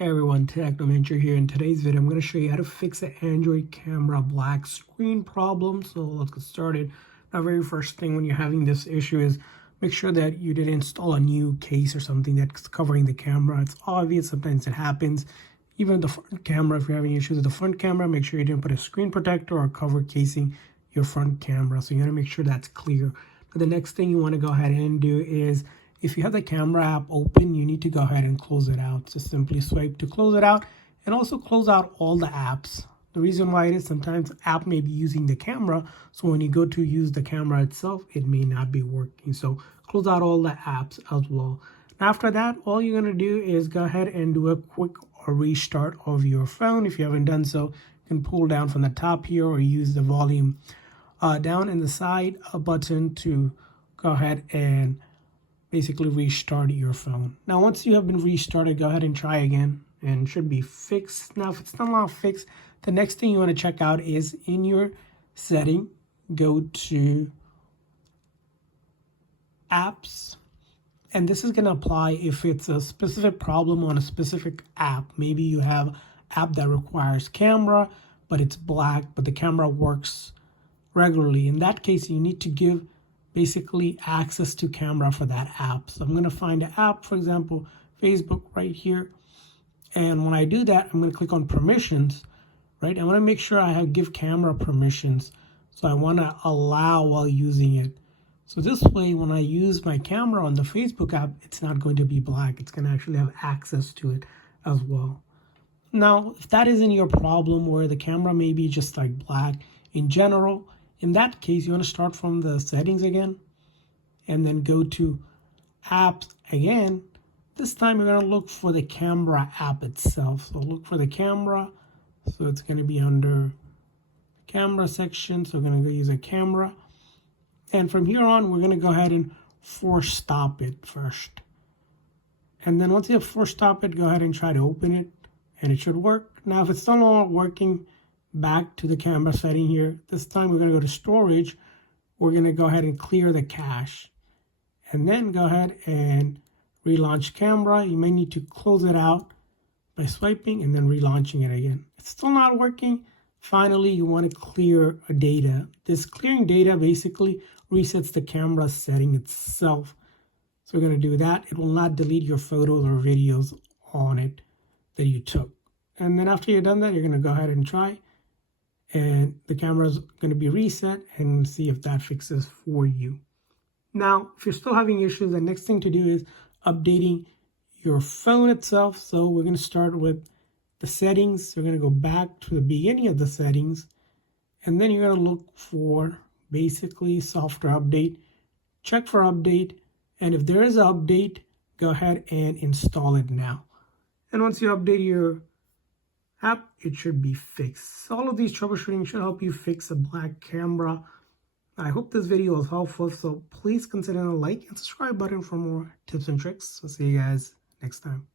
Hey everyone, Technomentary here. In today's video, I'm going to show you how to fix an Android camera black screen problem. So let's get started. Now, very first thing when you're having this issue is make sure that you did install a new case or something that's covering the camera. It's obvious, sometimes it happens. Even the front camera, if you're having issues with the front camera, make sure you didn't put a screen protector or cover casing your front camera. So you got to make sure that's clear. But the next thing you want to go ahead and do is, if you have the camera app open, you need to go ahead and close it out. Just simply swipe to close it out and also close out all the apps. The reason why it is sometimes app may be using the camera, so when you go to use the camera itself, it may not be working. So close out all the apps as well. After that, all you're going to do is go ahead and do a quick restart of your phone. If you haven't done so, you can pull down from the top here or use the volume down in the side button to go ahead and basically restart your phone. Now, once you have been restarted, go ahead and try again and it should be fixed. Now, if it's still not fixed, the next thing you want to check out is in your setting, go to apps. And this is going to apply if it's a specific problem on a specific app. Maybe you have an app that requires camera, but it's black, but the camera works regularly. In that case, you need to give basically access to camera for that app. So I'm going to find an app, for example, Facebook right here. And when I do that, I'm going to click on permissions, right? I want to make sure I give camera permissions. So I want to allow while using it. So this way, when I use my camera on the Facebook app, it's not going to be black. It's going to actually have access to it as well. Now, if that isn't your problem where the camera may be just like black in general, in that case, you want to start from the settings again and then go to apps again. This time you're going to look for the camera app itself. So look for the camera. So it's going to be under camera section. So we're going to go use a camera. And from here on, we're going to go ahead and force stop it first. And then once you have force stop it, go ahead and try to open it and it should work. Now, if it's still not working, back to the camera setting here. This time we're going to go to storage. We're going to go ahead and clear the cache and then go ahead and relaunch camera. You may need to close it out by swiping and then relaunching it again. It's still not working. Finally, you want to clear data. This clearing data basically resets the camera setting itself. So we're going to do that. It will not delete your photos or videos on it that you took. And then after you're done that, you're going to go ahead and try. And the camera is going to be reset and see if that fixes for you. Now, if you're still having issues, the next thing to do is updating your phone itself. So we're going to start with the settings. We're going to go back to the beginning of the settings. And then you're going to look for basically software update. Check for update. And if there is an update, go ahead and install it now. And once you update your app, it should be fixed. All of these troubleshooting should help you fix a black camera. I hope this video was helpful, so please consider the like and subscribe button for more tips and tricks. I'll see you guys next time.